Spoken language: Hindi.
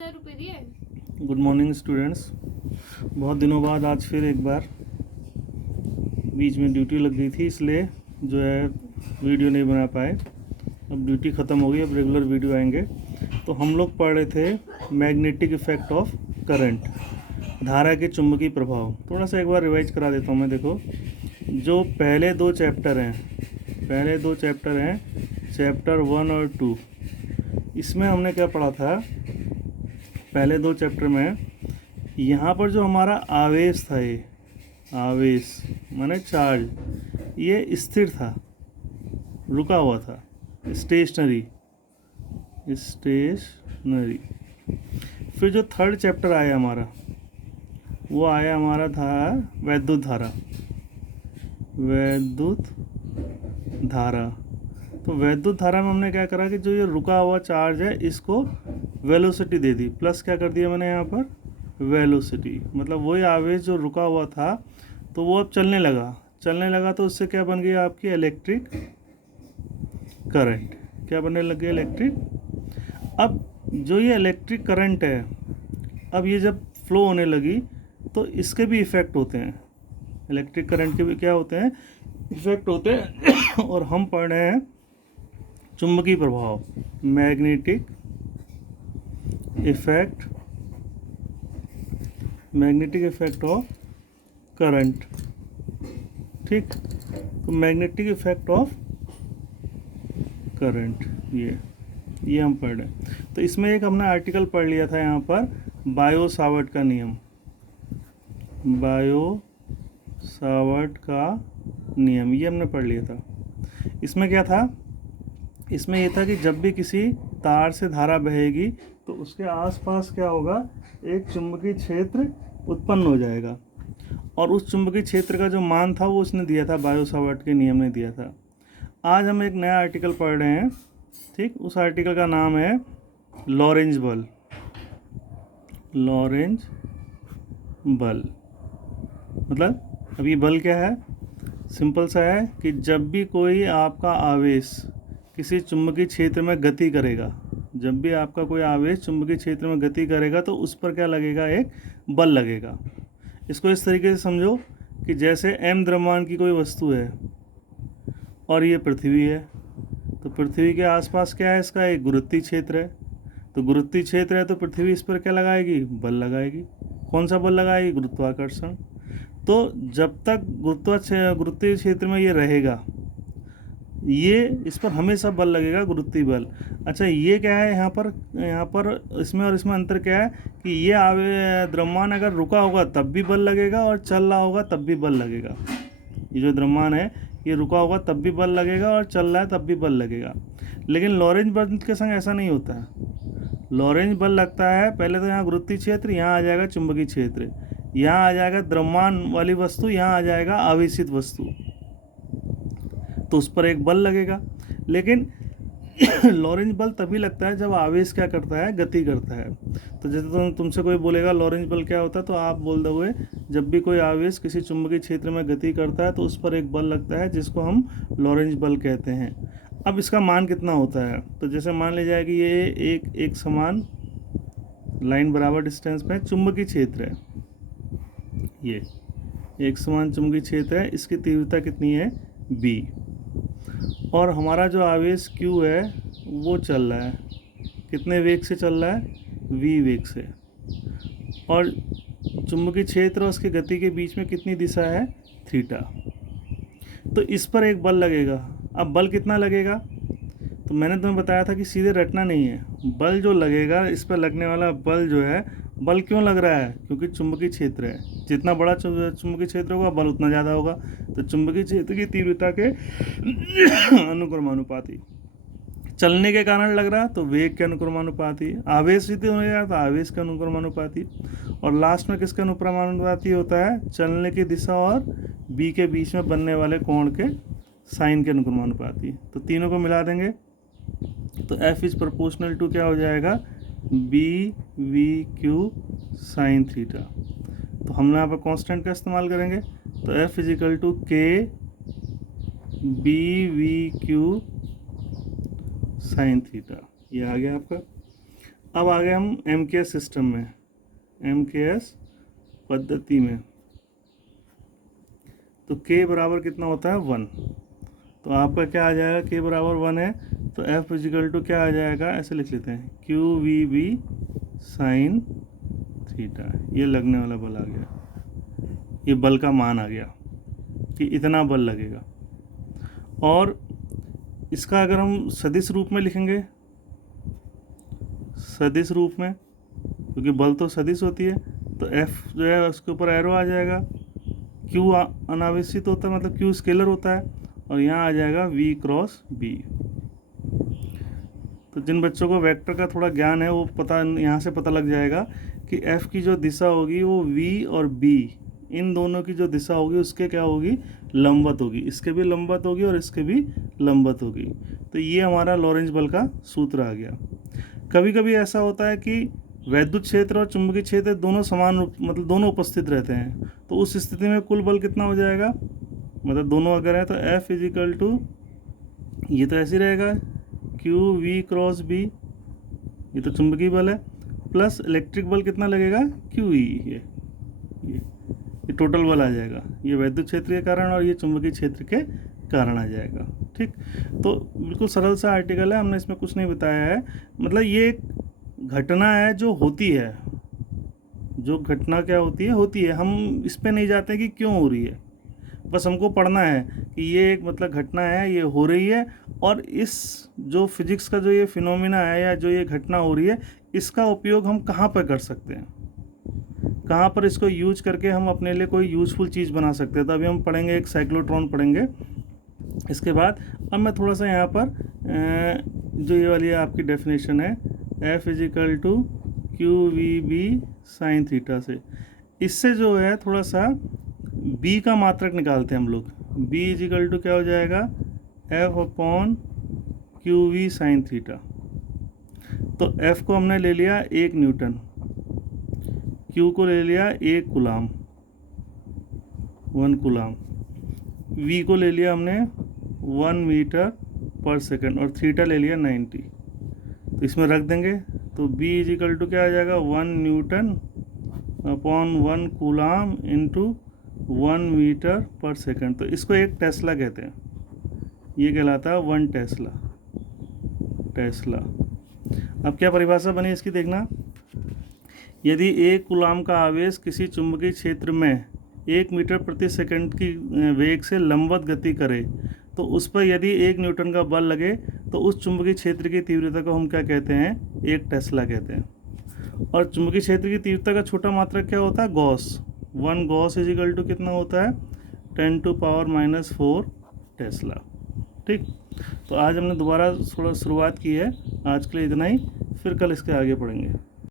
रुपए दिए। Good morning students. बहुत दिनों बाद आज फिर एक बार बीच में ड्यूटी लग गई थी, इसलिए जो है वीडियो नहीं बना पाए। अब ड्यूटी ख़त्म हो गई, अब रेगुलर वीडियो आएंगे। तो हम लोग पढ़ रहे थे मैग्नेटिक इफ़ेक्ट ऑफ करंट, धारा के चुंबकीय प्रभाव। थोड़ा सा एक बार रिवाइज करा देता हूँ मैं। देखो, जो पहले दो चैप्टर हैं चैप्टर 1 और 2, इसमें हमने क्या पढ़ा था? पहले दो चैप्टर में यहाँ पर जो हमारा आवेश था, ये आवेश माने चार्ज, ये स्थिर था, रुका हुआ था, स्टेशनरी। फिर जो थर्ड चैप्टर आया हमारा, वो आया हमारा था वैद्युत धारा। तो वैद्युत धारा में हमने क्या करा कि जो ये रुका हुआ चार्ज है, इसको वेलोसिटी दे दी, प्लस क्या कर दिया मैंने यहाँ पर, वेलोसिटी। मतलब वही आवेश जो रुका हुआ था, तो वो अब चलने लगा तो उससे क्या बन गई आपकी इलेक्ट्रिक करंट। क्या बनने लग गया? इलेक्ट्रिक। अब जो ये इलेक्ट्रिक करंट है, अब ये जब फ्लो होने लगी तो इसके भी इफ़ेक्ट होते हैं। इलेक्ट्रिक करंट के भी क्या होते हैं? इफ़ेक्ट होते हैं। और हम पढ़ रहे हैं चुंबकीय प्रभाव, मैग्नेटिक इफेक्ट ऑफ करंट। ठीक, तो मैग्नेटिक इफेक्ट ऑफ करंट, ये हम पढ़ रहे हैं। तो इसमें एक हमने आर्टिकल पढ़ लिया था यहाँ पर, बायो-सावर्ट का नियम, ये हमने पढ़ लिया था। इसमें क्या था? इसमें ये था कि जब भी किसी तार से धारा बहेगी तो उसके आसपास क्या होगा, एक चुंबकीय क्षेत्र उत्पन्न हो जाएगा। और उस चुंबकीय क्षेत्र का जो मान था वो उसने दिया था, बायो-सावर्ट के नियम ने दिया था। आज हम एक नया आर्टिकल पढ़ रहे हैं। ठीक, उस आर्टिकल का नाम है लॉरेंज बल। मतलब अब ये बल क्या है? सिंपल सा है कि जब भी कोई आपका आवेश किसी चुंबकीय क्षेत्र में गति करेगा, जब भी आपका कोई आवेश चुंबकीय क्षेत्र में गति करेगा तो उस पर क्या लगेगा? एक बल लगेगा। इसको इस तरीके से समझो कि जैसे m द्रव्यमान की कोई वस्तु है और ये पृथ्वी है, तो पृथ्वी के आसपास क्या है? इसका एक गुरुत्वीय क्षेत्र है। तो गुरुत्वीय क्षेत्र है तो पृथ्वी इस पर क्या लगाएगी? बल लगाएगी। कौन सा बल लगाएगी? गुरुत्वाकर्षण। तो जब तक गुरुत्वीय क्षेत्र में ये रहेगा, ये इस पर हमेशा बल लगेगा, गुरुत्वीय बल। अच्छा, ये क्या है यहाँ पर इसमें और इसमें अंतर क्या है कि ये द्रव्यमान अगर रुका होगा तब भी बल लगेगा और चल रहा होगा तब भी बल लगेगा। ये जो द्रव्यमान है, ये रुका होगा तब भी बल लगेगा और चल रहा है तब भी बल लगेगा। लेकिन लॉरेंज बल के संग ऐसा नहीं होता है। लॉरेंज बल लगता है पहले तो यहाँ गुरुत्वीय क्षेत्र, यहाँ आ जाएगा चुंबकीय क्षेत्र, यहाँ आ जाएगा द्रव्यमान वाली वस्तु, यहाँ आ जाएगा आवेशित वस्तु, तो उस पर एक बल लगेगा। लेकिन लॉरेंज बल तभी लगता है जब आवेश क्या करता है? गति करता है। तो जैसे तुमसे कोई बोलेगा लॉरेंज बल क्या होता है, तो आप बोल दोगे जब भी कोई आवेश किसी चुंबकीय क्षेत्र में गति करता है तो उस पर एक बल लगता है, जिसको हम लॉरेंज बल कहते हैं। अब इसका मान कितना होता है? तो जैसे मान लीजिए कि ये एक समान लाइन बराबर डिस्टेंस पे चुंबकीय क्षेत्र है, ये एक समान चुंबकीय क्षेत्र है, इसकी तीव्रता कितनी है? b। और हमारा जो आवेश q है वो चल रहा है, कितने वेग से चल रहा है? v वेग से। और चुंबकीय क्षेत्र और उसकी गति के बीच में कितनी दिशा है? थीटा। तो इस पर एक बल लगेगा। अब बल कितना लगेगा? तो मैंने तुम्हें बताया था कि सीधे रटना नहीं है। बल जो लगेगा, इस पर लगने वाला बल जो है, बल क्यों लग रहा है? क्योंकि चुंबकीय क्षेत्र है, जितना बड़ा चुंबकीय क्षेत्र होगा बल उतना ज़्यादा होगा। तो चुंबकीय क्षेत्र की तीव्रता के अनुक्रमानुपाती। चलने के कारण लग रहा तो वेग के अनुक्रमानुपाती, आवेश जितने होने जा रहा तो आवेश के अनुक्रमानुपाती, और लास्ट में किसके अनुक्रमानुपाती होता है? चलने की दिशा और b के बीच में बनने वाले कोण के साइन के अनुक्रमानुपाती। तो तीनों को मिला देंगे तो F इज प्रोपोर्शनल टू क्या हो जाएगा? BVQ sine theta. तो हम यहाँ पर कांस्टेंट का इस्तेमाल करेंगे, तो F is equal to K BVQ sine theta, ये आ गया आपका। अब आ गए हम MKS सिस्टम में, MKS पद्धति में। तो K बराबर कितना होता है 1। तो आपका क्या आ जाएगा, K बराबर 1 है तो F इजिकल टू क्या आ जाएगा, ऐसे लिख लेते हैं QVB साइन थीटा। ये लगने वाला बल आ गया, ये बल का मान आ गया कि इतना बल लगेगा। और इसका अगर हम सदिश रूप में लिखेंगे, सदिश रूप में, क्योंकि बल तो सदिश होती है, तो F जो है उसके ऊपर एरो आ जाएगा, Q अनावेशित होता है, मतलब Q स्केलर होता है, और यहाँ आ जाएगा V क्रॉस B। तो जिन बच्चों को वेक्टर का थोड़ा ज्ञान है वो पता, यहाँ से पता लग जाएगा कि F की जो दिशा होगी वो V और B इन दोनों की जो दिशा होगी उसके क्या होगी, लंबवत होगी। इसके भी लंबवत होगी और इसके भी लंबवत होगी। तो ये हमारा लॉरेंज बल का सूत्र आ गया। कभी कभी ऐसा होता है कि वैद्युत क्षेत्र और चुंबकीय क्षेत्र दोनों समान रूप, मतलब दोनों उपस्थित रहते हैं, तो उस स्थिति में कुल बल कितना हो जाएगा, मतलब दोनों अगर है तो F इजिकल टू, ये तो ऐसे ही रहेगा QV क्रॉस B, ये तो चुंबकीय बल है, प्लस इलेक्ट्रिक बल कितना लगेगा QE, ये टोटल बल आ जाएगा। ये वैद्युत क्षेत्र के कारण और ये चुंबकीय क्षेत्र के कारण आ जाएगा। ठीक, तो बिल्कुल सरल सा आर्टिकल है, हमने इसमें कुछ नहीं बताया है। मतलब ये एक घटना है जो होती है, जो घटना क्या होती है, हम इस पे नहीं जाते कि क्यों हो रही है, बस हमको पढ़ना है कि ये एक मतलब घटना है, ये हो रही है, और इस जो फिजिक्स का जो ये फिनोमिना है या जो ये घटना हो रही है, इसका उपयोग हम कहाँ पर कर सकते हैं, कहाँ पर इसको यूज करके हम अपने लिए कोई यूज़फुल चीज़ बना सकते हैं। तो अभी हम पढ़ेंगे एक साइक्लोट्रॉन पढ़ेंगे। इसके बाद अब मैं थोड़ा सा यहाँ पर जो ये वाली आपकी डेफिनेशन है F is equal to QVB sine theta से, इससे जो है थोड़ा सा B का मात्रक निकालते हैं हम लोग। B इजिकल टू क्या हो जाएगा, F upon QV sine theta. तो F को हमने ले लिया 1 न्यूटन, Q को ले लिया 1 कूलाम, 1 कूलाम, V को ले लिया हमने 1 मीटर पर सेकंड, और थीटा ले लिया 90। तो इसमें रख देंगे तो B इजिकल टू क्या आ जाएगा, 1 newton upon 1 coulomb into 1 metre per second. तो इसको एक टेस्ला कहते हैं, ये कहलाता है 1 टेस्ला। टेस्ला। अब क्या परिभाषा बनी इसकी देखना, यदि 1 कूलाम का आवेश किसी चुंबकीय क्षेत्र में 1 मीटर प्रति सेकंड की वेग से लंबवत गति करे तो उस पर यदि 1 न्यूटन का बल लगे तो उस चुंबकीय क्षेत्र की तीव्रता को हम क्या कहते हैं, 1 टेस्ला कहते हैं। और चुंबकीय क्षेत्र की तीव्रता का छोटा मात्रक क्या होता है, गॉस। 1 गॉस इजिकल टू कितना होता है, 10⁻⁻⁴ टेस्ला। ठीक, तो आज हमने दोबारा थोड़ा शुरुआत की है, आज के लिए इतना ही, फिर कल इसके आगे पढ़ेंगे।